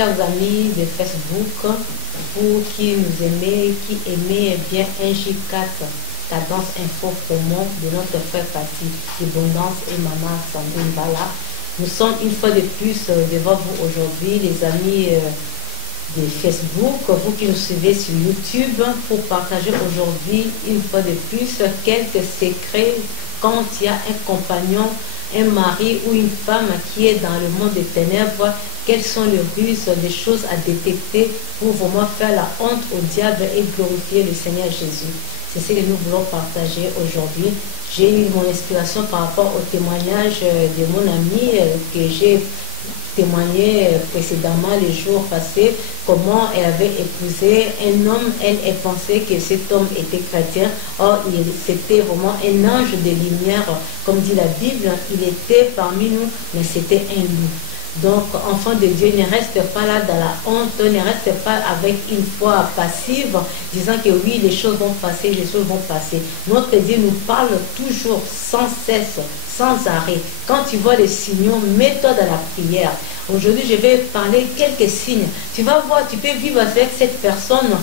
chers amis de Facebook, vous qui nous aimez, qui aimez bien NJ4, Cadence Info Promo de notre frère Pati, Abondance et Maman Sandrine Bala. Nous sommes une fois de plus devant vous aujourd'hui, les amis de Facebook, vous qui nous suivez sur YouTube, pour partager aujourd'hui, une fois de plus, quelques secrets quand il y a un compagnon, un mari ou une femme qui est dans le monde des ténèbres. Quelles sont les ruses, les choses à détecter pour vraiment faire la honte au diable et glorifier le Seigneur Jésus. C'est ce que nous voulons partager aujourd'hui. J'ai eu mon inspiration par rapport au témoignage de mon ami que j'ai témoigné précédemment les jours passés, comment elle avait épousé un homme. Elle pensait que cet homme était chrétien. Or, c'était vraiment un ange de lumière. Comme dit la Bible, il était parmi nous, mais c'était un loup. Donc, enfant de Dieu, ne reste pas là dans la honte, ne reste pas avec une foi passive, disant que oui, les choses vont passer, les choses vont passer. Notre Dieu nous parle toujours, sans cesse, sans arrêt. Quand tu vois les signaux, mets-toi dans la prière. Aujourd'hui, je vais parler quelques signes. Tu vas voir, tu peux vivre avec cette personne.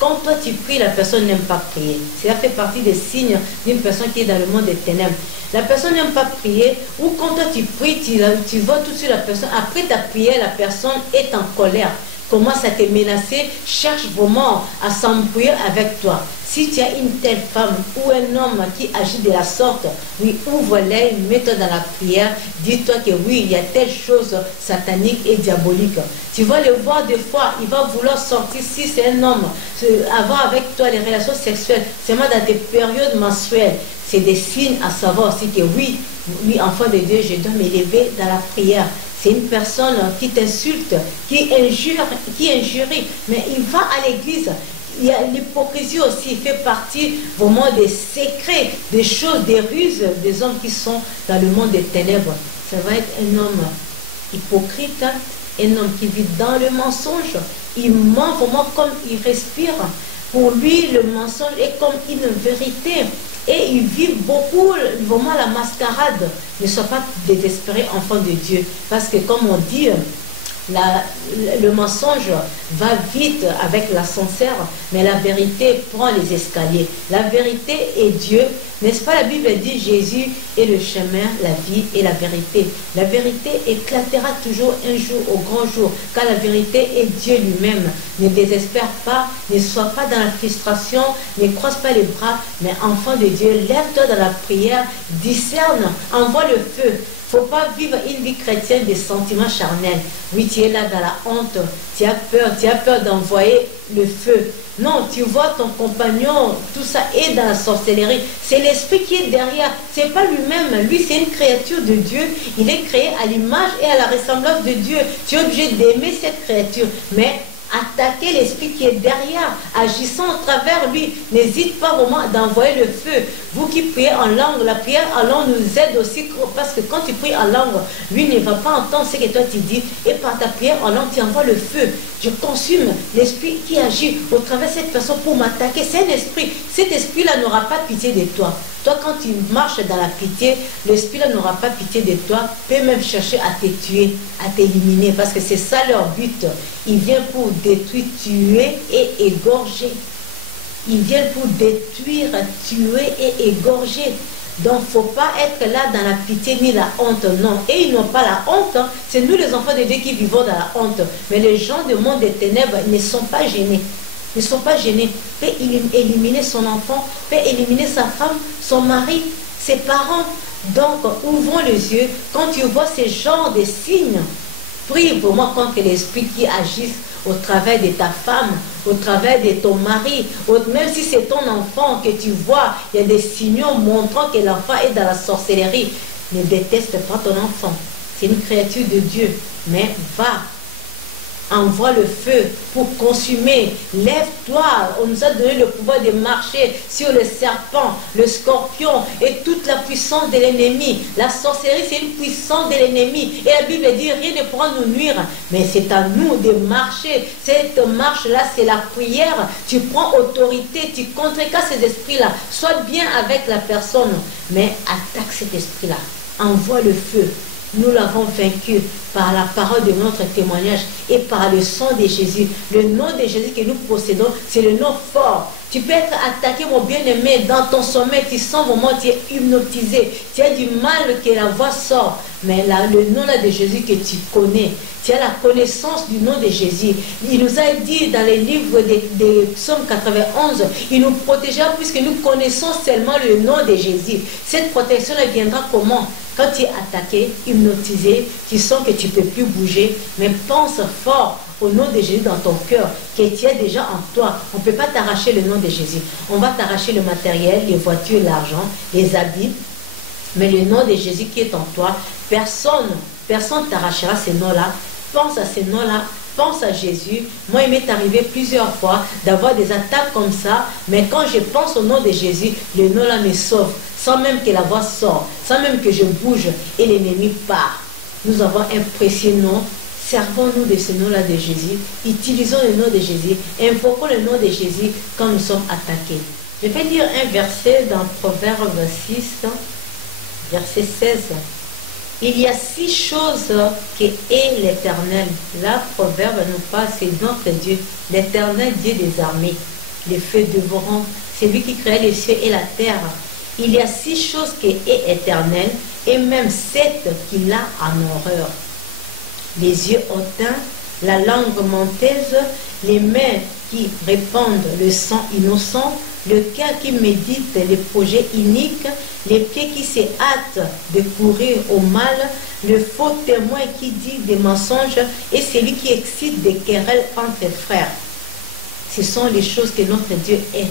Quand toi tu pries, la personne n'aime pas prier. Cela fait partie des signes d'une personne qui est dans le monde des ténèbres. La personne n'aime pas prier, ou quand toi tu pries, tu vois tout de suite la personne. Après ta prière, la personne est en colère, commence à te menacer, cherche vraiment à s'embrouiller avec toi. Si tu as une telle femme ou un homme qui agit de la sorte, oui, ouvre l'œil, mets-toi dans la prière, dis-toi que oui, il y a telle chose satanique et diabolique. Tu vas le voir des fois, il va vouloir sortir, si c'est un homme, avoir avec toi les relations sexuelles, seulement dans des périodes menstruelles. C'est des signes à savoir aussi que oui, enfant de Dieu, je dois m'élever dans la prière. C'est une personne qui t'insulte, qui injurie, mais il va à l'église. Il y a l'hypocrisie aussi, fait partie vraiment des secrets, des choses, des ruses des hommes qui sont dans le monde des ténèbres. Ça va être un homme hypocrite, un homme qui vit dans le mensonge. Il ment vraiment comme il respire. Pour lui, le mensonge est comme une vérité. Et il vit beaucoup, vraiment la mascarade. Ne sois pas désespéré, enfant de Dieu. Parce que comme on dit, le mensonge va vite avec l'ascenseur, mais la vérité prend les escaliers. La vérité est Dieu. N'est-ce pas, la Bible dit Jésus est le chemin, la vie et la vérité. La vérité éclatera toujours un jour au grand jour, car la vérité est Dieu lui-même. Ne désespère pas, ne sois pas dans la frustration, ne croise pas les bras, mais enfant de Dieu, lève-toi dans la prière, discerne, envoie le feu. Il ne faut pas vivre une vie chrétienne des sentiments charnels. Oui, tu es là dans la honte, tu as peur d'envoyer le feu. Non, tu vois ton compagnon, tout ça est dans la sorcellerie. C'est l'esprit qui est derrière. Ce n'est pas lui-même. Lui, c'est une créature de Dieu. Il est créé à l'image et à la ressemblance de Dieu. Tu es obligé d'aimer cette créature. Mais attaquer l'esprit qui est derrière, agissant à travers lui. N'hésite pas vraiment d'envoyer le feu. Vous qui priez en langue, la prière en langue nous aide aussi, parce que quand tu pries en langue, lui ne va pas entendre ce que toi tu dis, et par ta prière en langue, tu envoies le feu. Je consume l'esprit qui agit au travers de cette personne pour m'attaquer. C'est un esprit. Cet esprit-là n'aura pas pitié de toi. Toi, quand tu marches dans la pitié, l'esprit-là n'aura pas pitié de toi, peut même chercher à te tuer, à t'éliminer, parce que c'est ça leur but. Il vient pour détruire, tuer et égorger. Il vient pour détruire, tuer et égorger. Donc, il ne faut pas être là dans la pitié ni la honte, non. Et ils n'ont pas la honte. Hein. C'est nous les enfants de Dieu qui vivons dans la honte. Mais les gens du monde des ténèbres ne sont pas gênés. Ne sont pas gênés. Peut éliminer son enfant, peut éliminer sa femme, son mari, ses parents. Donc, ouvrons les yeux. Quand tu vois ce genre de signes, prie vraiment contre l'esprit qui agisse au travers de ta femme, au travers de ton mari, même si c'est ton enfant que tu vois, il y a des signaux montrant que l'enfant est dans la sorcellerie. Ne déteste pas ton enfant. C'est une créature de Dieu. Mais va. Envoie le feu pour consumer. Lève-toi. On nous a donné le pouvoir de marcher sur le serpent, le scorpion et toute la puissance de l'ennemi. La sorcellerie, c'est une puissance de l'ennemi. Et la Bible dit, rien ne pourra nous nuire. Mais c'est à nous de marcher. Cette marche-là, c'est la prière. Tu prends autorité, tu contrecarres ces esprits-là. Sois bien avec la personne, mais attaque cet esprit-là. Envoie le feu. nous l'avons vaincu par la parole de notre témoignage et par le sang de Jésus. Le nom de Jésus que nous possédons, c'est le nom fort. Tu peux être attaqué, mon bien-aimé, dans ton sommeil, tu sens vraiment, tu es hypnotisé, tu as du mal que la voix sort. Mais là, le nom là de Jésus que tu connais, tu as la connaissance du nom de Jésus. Il nous a dit dans les livres de Psaume 91, il nous protégera puisque nous connaissons seulement le nom de Jésus. Cette protection-là viendra comment? Quand tu es attaqué, hypnotisé, tu sens que tu ne peux plus bouger, mais pense fort au nom de Jésus dans ton cœur, qui est déjà en toi. On ne peut pas t'arracher le nom de Jésus. On va t'arracher le matériel, les voitures, l'argent, les habits, mais le nom de Jésus qui est en toi, personne t'arrachera ces noms-là. Pense à ces noms-là. Pense à Jésus. Moi, il m'est arrivé plusieurs fois d'avoir des attaques comme ça, mais quand je pense au nom de Jésus, le nom là me sauve, sans même que la voix sorte, sans même que je bouge et l'ennemi part. Nous avons un précieux nom. Servons-nous de ce nom-là de Jésus. Utilisons le nom de Jésus. Invoquons le nom de Jésus quand nous sommes attaqués. Je vais lire un verset dans Proverbe 6, verset 16. Il y a 6 choses que est l'Éternel. Là, Proverbe nous parle, c'est notre Dieu, l'Éternel Dieu des armées, les feux dévorants, c'est lui qui crée les cieux et la terre. Il y a 6 choses qui est éternel et même 7 qu'il a en horreur. Les yeux hautains, la langue menteuse, les mains qui répandent le sang innocent, le cœur qui médite les projets iniques, les pieds qui se hâtent de courir au mal, le faux témoin qui dit des mensonges et celui qui excite des querelles entre frères. Ce sont les choses que notre Dieu est.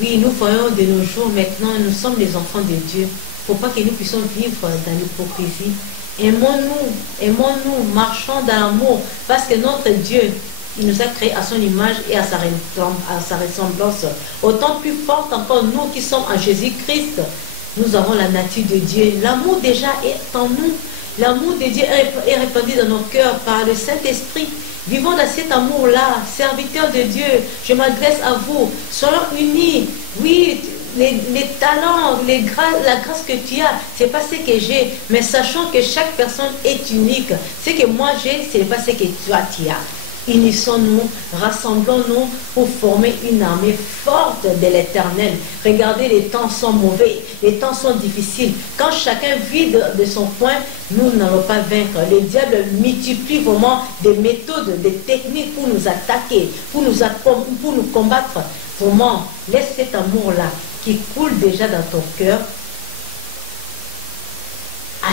Oui, nous voyons de nos jours maintenant, nous sommes les enfants de Dieu. Il ne faut pas que nous puissions vivre dans l'hypocrisie. Aimons-nous, marchons dans l'amour, parce que notre Dieu, il nous a créés à son image et à sa ressemblance. Autant plus forte encore, nous qui sommes en Jésus-Christ, nous avons la nature de Dieu. L'amour déjà est en nous. L'amour de Dieu est répandu dans nos cœurs par le Saint-Esprit. Vivons dans cet amour-là, serviteurs de Dieu. Je m'adresse à vous. Soyons unis. Oui, les talents, la grâce que tu as, c'est pas ce que j'ai. Mais sachant que chaque personne est unique. Ce que moi j'ai, ce n'est pas ce que toi tu as. Unissons-nous, rassemblons-nous pour former une armée forte de l'Éternel. Regardez, les temps sont mauvais, les temps sont difficiles. Quand chacun vit de son point, nous n'allons pas vaincre. Le diable multiplie vraiment des méthodes, des techniques pour nous attaquer, pour nous combattre. Vraiment, laisse cet amour-là qui coule déjà dans ton cœur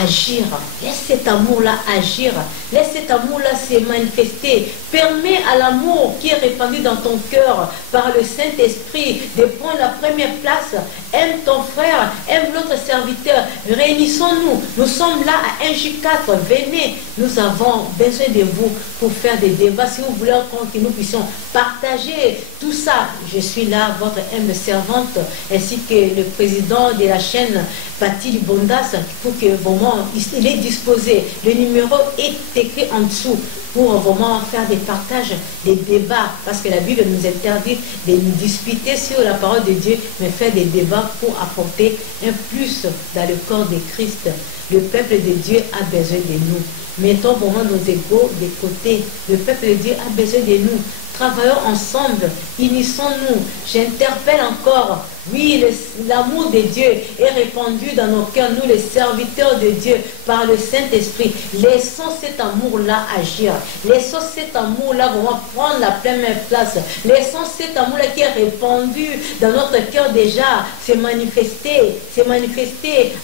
agir. Laisse cet amour-là agir. Laisse cet amour-là se manifester. Permets à l'amour qui est répandu dans ton cœur par le Saint-Esprit de prendre la première place. Aime ton frère, aime l'autre serviteur. Réunissons-nous. Nous sommes là à 1J4. Venez. Nous avons besoin de vous pour faire des débats. Si vous voulez que nous puissions partager tout ça, je suis là, votre humble servante, ainsi que le président de la chaîne, Patil Bondas, pour que vraiment il est disposé. Le numéro est écrit en dessous pour vraiment faire des partages, des débats, parce que la Bible nous interdit de nous disputer sur la parole de Dieu, mais faire des débats pour apporter un plus dans le corps de Christ. Le peuple de Dieu a besoin de nous. Mettons vraiment nos égos de côté. Le peuple de Dieu a besoin de nous. Travaillons ensemble, unissons-nous. J'interpelle encore. Oui, l'amour de Dieu est répandu dans nos cœurs, nous les serviteurs de Dieu, par le Saint-Esprit. Laissons cet amour-là agir. Laissons cet amour-là vraiment prendre la première place. Laissons cet amour-là qui est répandu dans notre cœur déjà se manifester,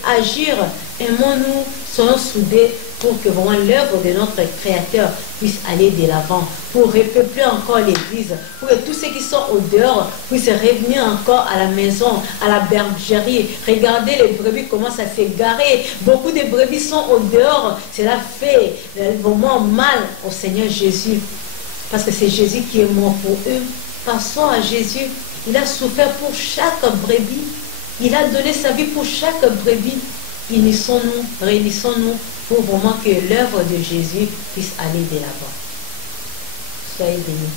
agir. Aimons-nous, soyons soudés pour que vraiment l'œuvre de notre Créateur puisse aller de l'avant, pour repeupler encore l'Église, pour que tous ceux qui sont au dehors puissent revenir encore à la maison, à la bergerie. Regardez, les brebis commencent à s'égarer. Beaucoup de brebis sont au dehors. Cela fait vraiment mal au Seigneur Jésus, parce que c'est Jésus qui est mort pour eux. Passons à Jésus. Il a souffert pour chaque brebis. Il a donné sa vie pour chaque brebis. Unissons-nous, réunissons-nous pour vraiment que l'œuvre de Jésus puisse aller de l'avant. Soyez bénis.